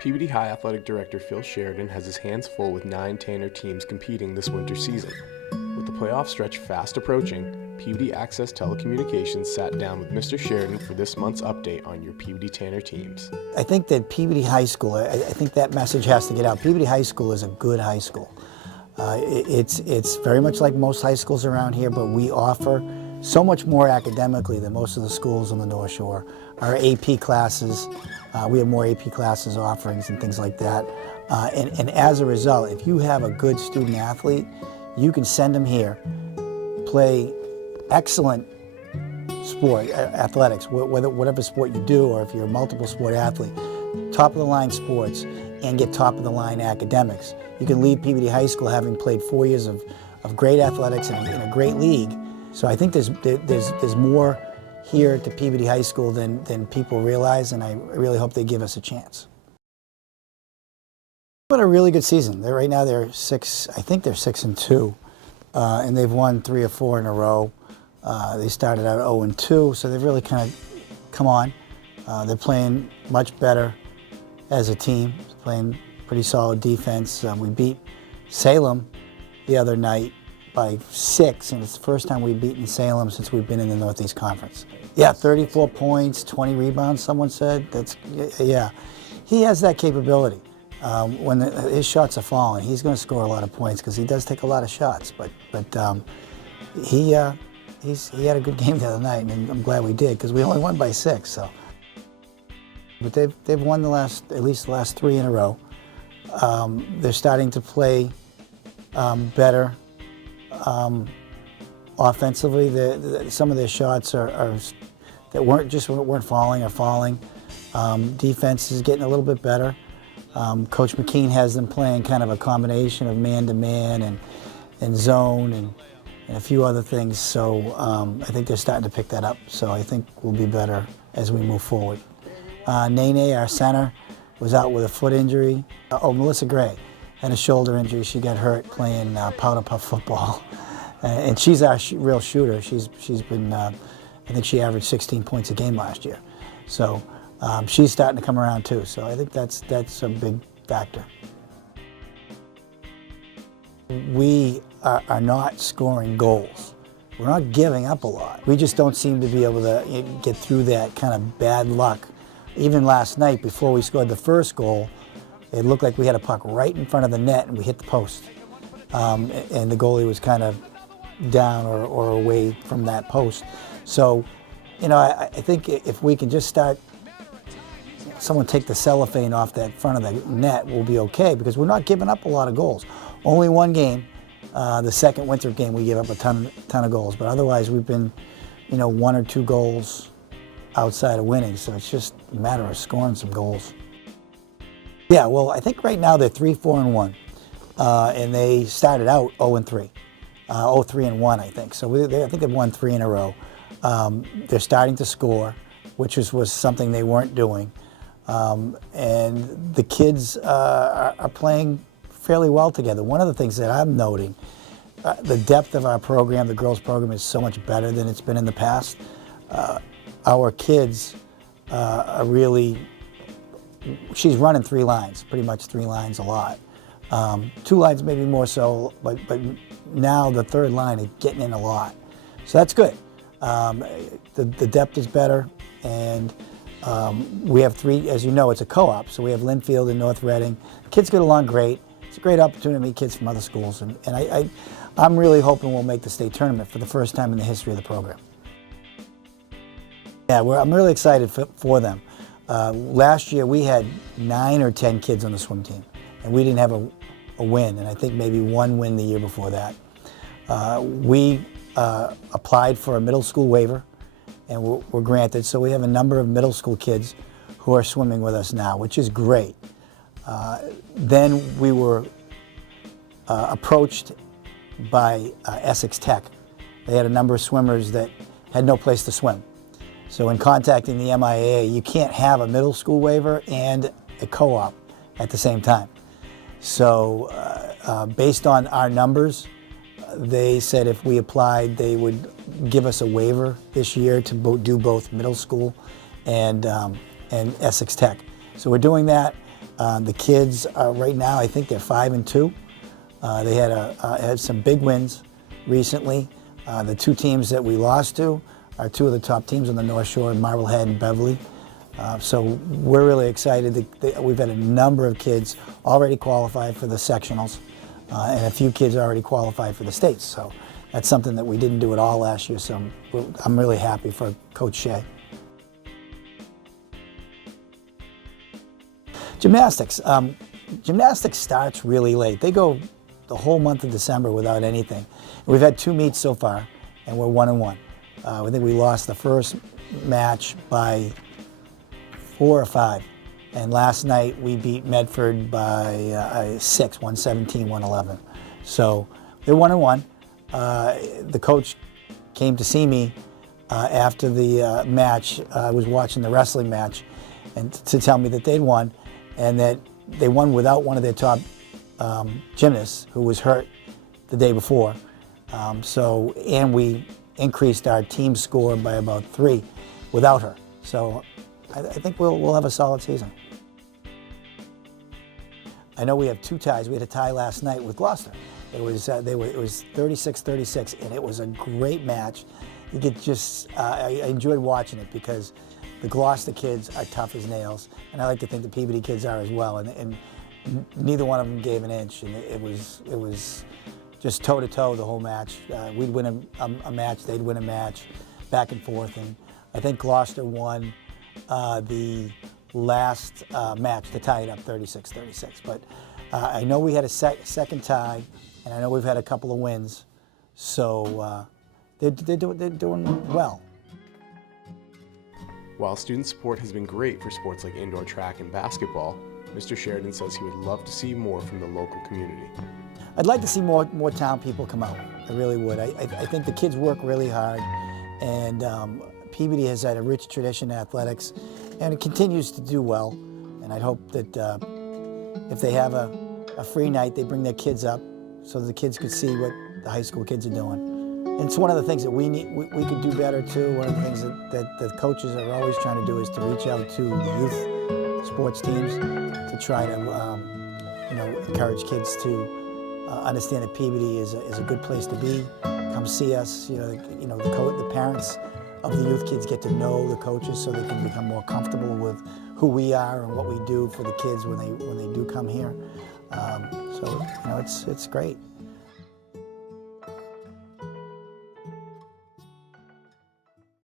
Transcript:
Peabody High Athletic Director Phil Sheridan has his hands full with 9 Tanner teams competing this winter season. With the playoff stretch fast approaching, Peabody Access Telecommunications sat down with Mr. Sheridan for this month's update on your Peabody Tanner teams. I think that Peabody High School, I think that message has to get out. Peabody High School is a good high school. It's very much like most high schools around here, but we offer so much more academically than most of the schools on the North Shore. Our AP classes, we have more AP classes offerings and things like that. And as a result, if you have a good student athlete, you can send them here, play excellent sport, athletics, whatever sport you do, or if you're a multiple sport athlete, top of the line sports, and get top of the line academics. You can leave Peabody High School having played 4 years of great athletics in a great league. So I think there's more here to Peabody High School than people realize, and I really hope they give us a chance. But a really good season. Right now they're 6, I think they're 6-2, and they've won 3 or 4 in a row. They started out 0-2, so they've really kind of come on. They're playing much better as a team, playing pretty solid defense. We beat Salem the other night by 6, and it's the first time we've beaten Salem since we've been in the Northeast Conference. Yeah, 34 points, 20 rebounds, someone said. Yeah. He has that capability. When his shots are falling, he's going to score a lot of points because he does take a lot of shots. But he had a good game the other night, and I'm glad we did because we only won by 6. So, but they've won at least the last 3 in a row. They're starting to play better offensively. Some of their shots that weren't falling are falling. Defense is getting a little bit better. Coach McKean has them playing kind of a combination of man-to-man and zone and a few other things. So I think they're starting to pick that up. So I think we'll be better as we move forward. Nene, our center, was out with a foot injury. Melissa Gray had a shoulder injury. She got hurt playing powder puff football. And she's our real shooter. She's been, I think she averaged 16 points a game last year. So she's starting to come around too. So I think that's a big factor. We are not scoring goals. We're not giving up a lot. We just don't seem to be able to get through that kind of bad luck. Even last night, before we scored the first goal, it looked like we had a puck right in front of the net and we hit the post. And the goalie was kind of down or away from that post. So, I think if we can just start, someone take the cellophane off that front of the net, we'll be okay because we're not giving up a lot of goals. Only one game, the second Winthrop game, we gave up a ton of goals, but otherwise we've been, 1 or 2 goals outside of winning, so it's just a matter of scoring some goals. Yeah, well, I think right now they're 3-4-1, and they started out 0-3, 0-3-1, I think. So I think they've won 3 in a row. They're starting to score, which was something they weren't doing, and the kids are playing fairly well together. One of the things that I'm noting, the depth of our program, the girls' program, is so much better than it's been in the past. Our kids are really, she's running 3 lines, pretty much 3 lines a lot. 2 lines maybe more so, but now the 3rd line is getting in a lot. So that's good. The depth is better, and we have 3, as you know, it's a co-op, so we have Linfield and North Reading. Kids get along great. It's a great opportunity to meet kids from other schools, and I'm really hoping we'll make the state tournament for the first time in the history of the program. Yeah, I'm really excited for them. Last year we had 9 or 10 kids on the swim team, and we didn't have a win, and I think maybe 1 win the year before that. We applied for a middle school waiver, and we're granted, so we have a number of middle school kids who are swimming with us now, which is great. Then we were approached by Essex Tech. They had a number of swimmers that had no place to swim. So in contacting the MIAA, you can't have a middle school waiver and a co-op at the same time. So based on our numbers, they said if we applied, they would give us a waiver this year to do both middle school and Essex Tech. So we're doing that. The kids are right now, I think they're 5-2. They had some big wins recently. The two teams that we lost to are two of the top teams on the North Shore, Marblehead and Beverly. So we're really excited. We've had a number of kids already qualified for the sectionals, and a few kids already qualified for the states. So that's something that we didn't do at all last year, so I'm really happy for Coach Shea. Gymnastics. Gymnastics starts really late. They go the whole month of December without anything. We've had 2 meets so far, and we're 1-1. I think we lost the first match by 4 or 5. And last night we beat Medford by 6, 117, 111. So they're 1-1. The coach came to see me after the match. I was watching the wrestling match, and to tell me that they'd won, and that they won without one of their top gymnasts who was hurt the day before. And we increased our team score by about 3 without her. So I think we'll have a solid season. I know we have 2 ties. We had a tie last night with Gloucester. It was 36-36, and it was a great match. You could just I enjoyed watching it because the Gloucester kids are tough as nails, and I like to think the Peabody kids are as well. And neither one of them gave an inch, and it was just toe to toe the whole match. We'd win a match, they'd win a match, back and forth. And I think Gloucester won the last match to tie it up 36-36. But I know we had a second tie, and I know we've had a couple of wins, so they're doing well. While student support has been great for sports like indoor track and basketball, Mr. Sheridan says he would love to see more from the local community. I'd like to see more town people come out. I really would. I think the kids work really hard, and Peabody has had a rich tradition in athletics, and it continues to do well. And I'd hope that if they have a free night, they bring their kids up so that the kids could see what the high school kids are doing. And it's one of the things that we could do better too. One of the things that the coaches are always trying to do is to reach out to the youth sports teams to try to encourage kids to understand that Peabody is a good place to be. Come see us. The parents of the youth kids get to know the coaches so they can become more comfortable with who we are and what we do for the kids when they do come here. So it's great.